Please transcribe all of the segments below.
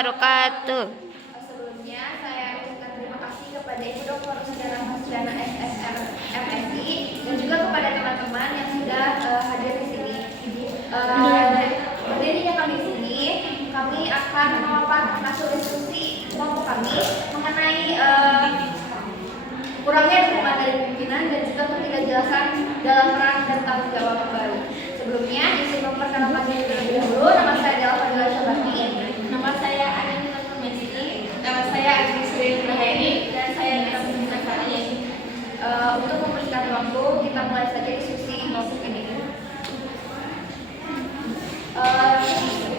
wabarakatuh. Sebelumnya saya ucapkan terima kasih kepada Ibu Dr. Sejarah Masjana SSR MSI dan juga kepada teman-teman yang sudah hadir di sini. Berdirinya kami di sini, kami akan memaparkan hasil diskusi kelompok kami mengenai kurangnya dukungan dari pimpinan dan juga ketidakjelasan dalam peran dan tanggung jawab yang baru. Sebelumnya, izin memperkenalkan diri terlebih dahulu. Nama saya adalah Fadila Syabani. Nama saya Anani Tantumesini. Nama saya Agni Sri Raheni dan saya adalah pimpinan kalian. Untuk memberikan waktu, kita mulai saja diskusi kelompok ini.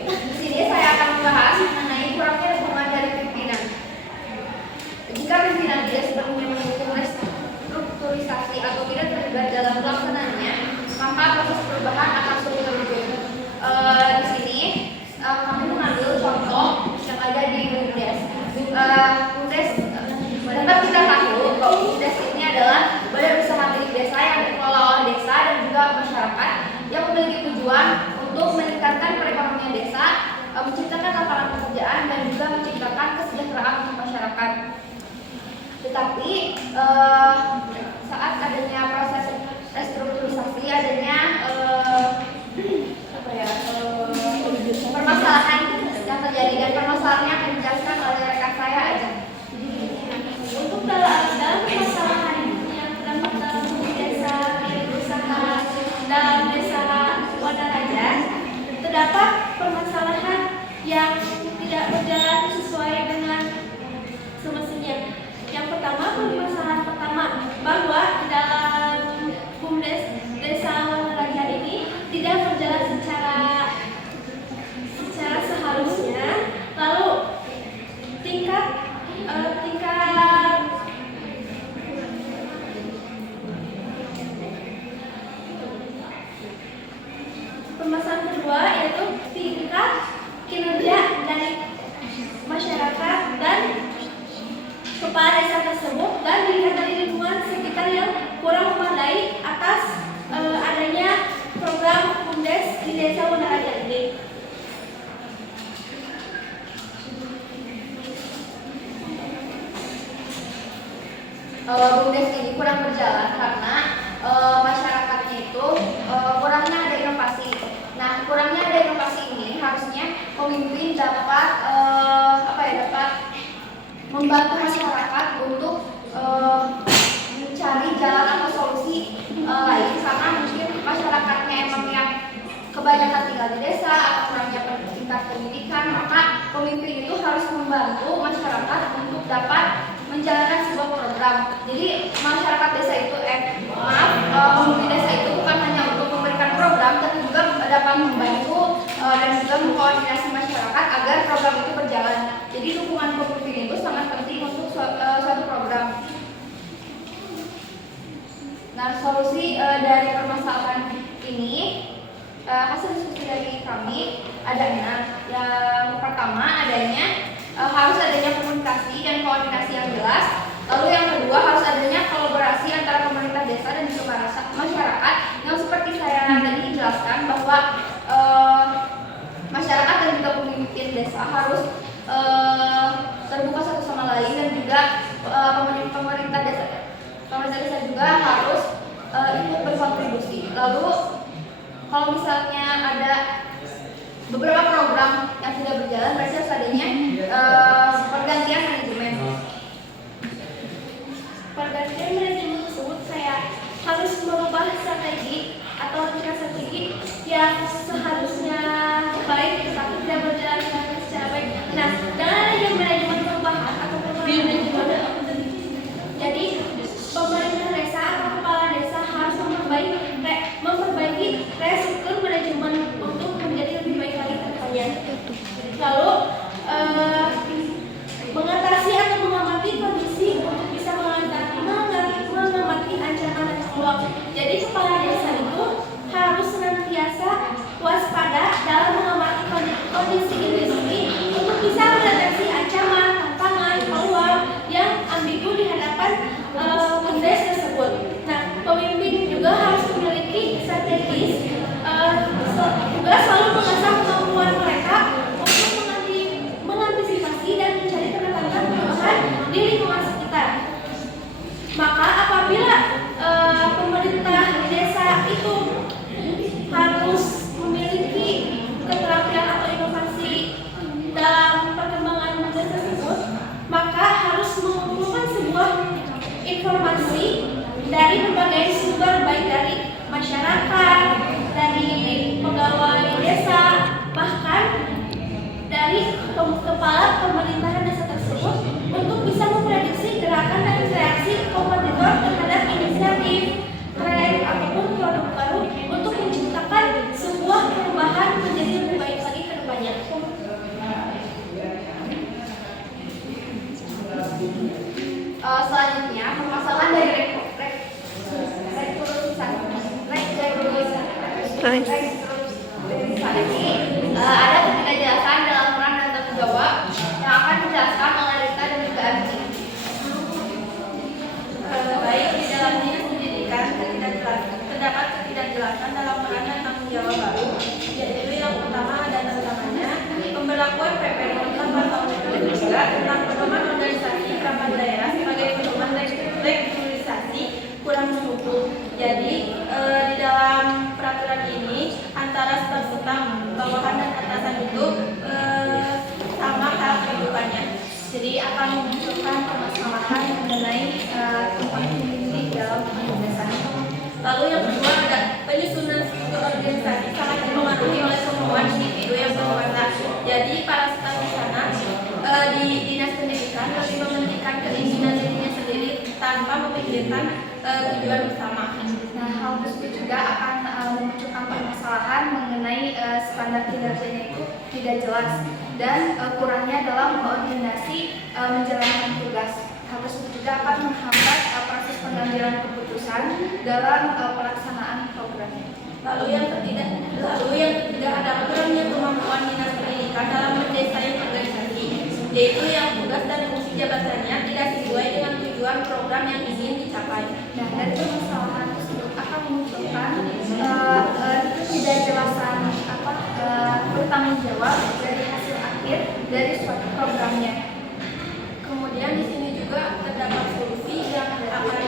Di sini saya akan membahas mengenai kurangnya dukungan dari pimpinan. Jika pimpinan tidak sepenuhnya mendukung restrukturisasi atau tidak terlibat dalam pelaksanaannya, maka proses perubahan akan sulit terwujud. Di sini kami mengambil contoh yang ada di BUMDes. BUMDes dapat kita tahu bahwa BUMDes ini adalah badan usaha milik desa yang dikelola oleh desa dan juga masyarakat yang memiliki tujuan untuk meningkatkan perekonomian desa, menciptakan lapangan pekerjaan dan juga menciptakan kesejahteraan untuk masyarakat. Tetapi saat adanya proses restrukturisasi, adanya permasalahan yang terjadi, dan permasalahannya akan dijelaskan oleh rekan saya aja. Untuk dalam permasalahan yang terdapat dalam desa milik usaha dalam desa Wadaraja, terdapat permasalahan yang tidak berjalan sesuai dengan semestinya. Yang pertama, permasalahan pertama bahwa di dalam BUMDes desa Wadaraja ini tidak berjalan secara seharusnya. Lalu tingkat permasalahan kedua yaitu tingkat kinerja dari masyarakat dan kepala desa tersebut, dan dilihat dari lingkungan sekitar yang kurang memadai atas adanya program BUMDes di desa Wadaraja ini. BUMDes ini kurang berjalan karena masyarakatnya itu kurangnya ada inovasi. Nah, kurangnya ada inovasi ini harusnya pemimpin dapat dapat membantu masyarakat untuk mencari jalan atau solusi lain, karena mungkin masyarakatnya emang yang kebanyakan tinggal di desa atau kurangnya tingkat pendidikan, maka pemimpin itu harus membantu masyarakat untuk dapat menjalankan sebuah program. Jadi masyarakat desa itu pemimpin desa itu bukan hanya untuk memberikan program, tapi juga dapat membantu dan juga mengkoordinasi masyarakat agar program itu berjalan. Jadi dukungan pemimpin itu sangat penting untuk suatu program. Nah, solusi dari permasalahan ini, hasil diskusi dari kami ada 6. Yang pertama harus adanya komunikasi dan koordinasi yang jelas. Lalu yang kedua, harus adanya kolaborasi antara pemerintah desa dan juga masyarakat, yang seperti saya tadi jelaskan bahwa masyarakat dan juga pemimpin desa harus terbuka satu sama lain, dan juga pemerintah desa juga harus ikut berkontribusi. Lalu kalau misalnya ada beberapa program yang sudah berjalan, berarti harus adanya pergantian manajemen. Pergantian manajemen tersebut saya harus merubah strategi atau rencana strategi yang seharusnya baik tetapi tidak berjalan secara baik. Nah, dengan adanya manajemen perubahan atau manajemen, jadi pemerintah desa atau kepala desa harus memperbaiki restruktur manajemen untuk menjadi lebih baik lagi ke depannya. Lalu Ada ketidakjelasan dalam peran dan tanggung jawab yang akan dijelaskan oleh Rita dan juga Arti. Baik, di dalam dinas pendidikan terdapat ketidakjelasan dalam peran dan tanggung jawab baru, yaitu yang pertama ada tantangannya pemberlakuan PP Nomor 8 Tahun 2003 tentang pedoman organisasi perangkat daerah sebagai pedoman restrukturisasi kurang mendukung. Jadi di dalam peraturan ini antara staf-staf bawahan dan atasan itu sama hal kedudukannya. Jadi akan memunculkan permasalahan mengenai tempat pemilih dalam penugasan. Lalu yang kedua ada penyusunan struktur organisasi sangat dipengaruhi oleh kemauan individu yang berkuasa. Jadi para staf di sana di dinas pendidikan lebih mementingkan keinginan dirinya sendiri tanpa memikirkan tujuan bersama. Nah, hal tersebut juga akan memunculkan permasalahan mengenai standar kinerjanya itu tidak jelas dan kurangnya dalam koordinasi menjalankan tugas. Hal tersebut juga akan menghambat proses pengambilan keputusan dalam pelaksanaan programnya. Lalu yang ketiga ada kurangnya kemampuan dinas pendidikan dalam mendesain organisasi, yaitu yang tugas dan fungsi jabatannya tidak sesuai dengan tujuan program yang ingin dicapai. Nah, dari permasalahan tersebut akan memunculkan ketidakjelasan bertanggung jawab dari hasil akhir dari suatu programnya. Kemudian di sini juga terdapat solusi yang akan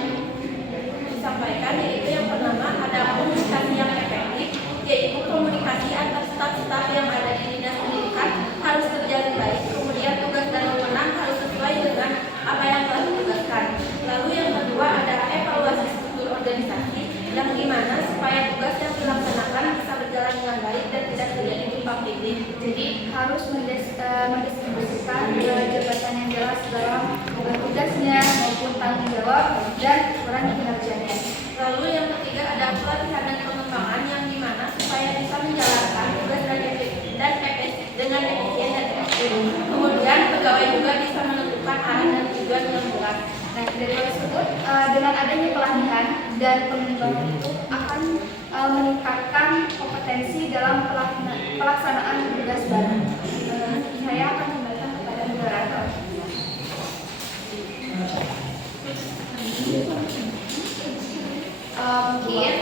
disampaikan, yaitu yang pertama ada komunikasi yang efektif, yaitu komunikasi antar staf-staf yang ada di dinas pendidikan harus terjalin baik. Kemudian tugas dan wewenang harus sesuai dengan apa yang telah ditugaskan. Lalu yang kedua ada evaluasi struktur organisasi yang gimana supaya tugas yang dilaksanakan bisa berjalan dengan baik dan tidak terjadi tumpang tindih. Jadi harus mendistribusikan jabatan yang jelas dalam tugasnya maupun tanggung jawab dan peran kinerjanya. Lalu yang ketiga ada pelatihan dan pengembangan yang gimana supaya bisa menjalankan tugas dengan efisien dan efektif. Kemudian pegawai juga bisa menentukan arah dan tujuan yang jelas. Nah, dari hal tersebut dengan adanya pelatihan dan pengembangan itu akan meningkatkan kompetensi dalam pelaksanaan tugas baru. Saya akan kembalikan kepada moderator. Mungkin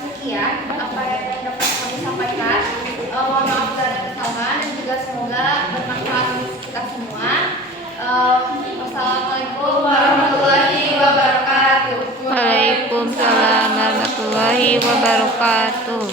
sekian apa yang dapat kami sampaikan. Mohon maaf segala kesalahan dan juga semoga bermanfaat untuk kita semua. Wassalamualaikum warahmatullahi wabarakatuh. Waalaikumsalam warahmatullahi wabarakatuh.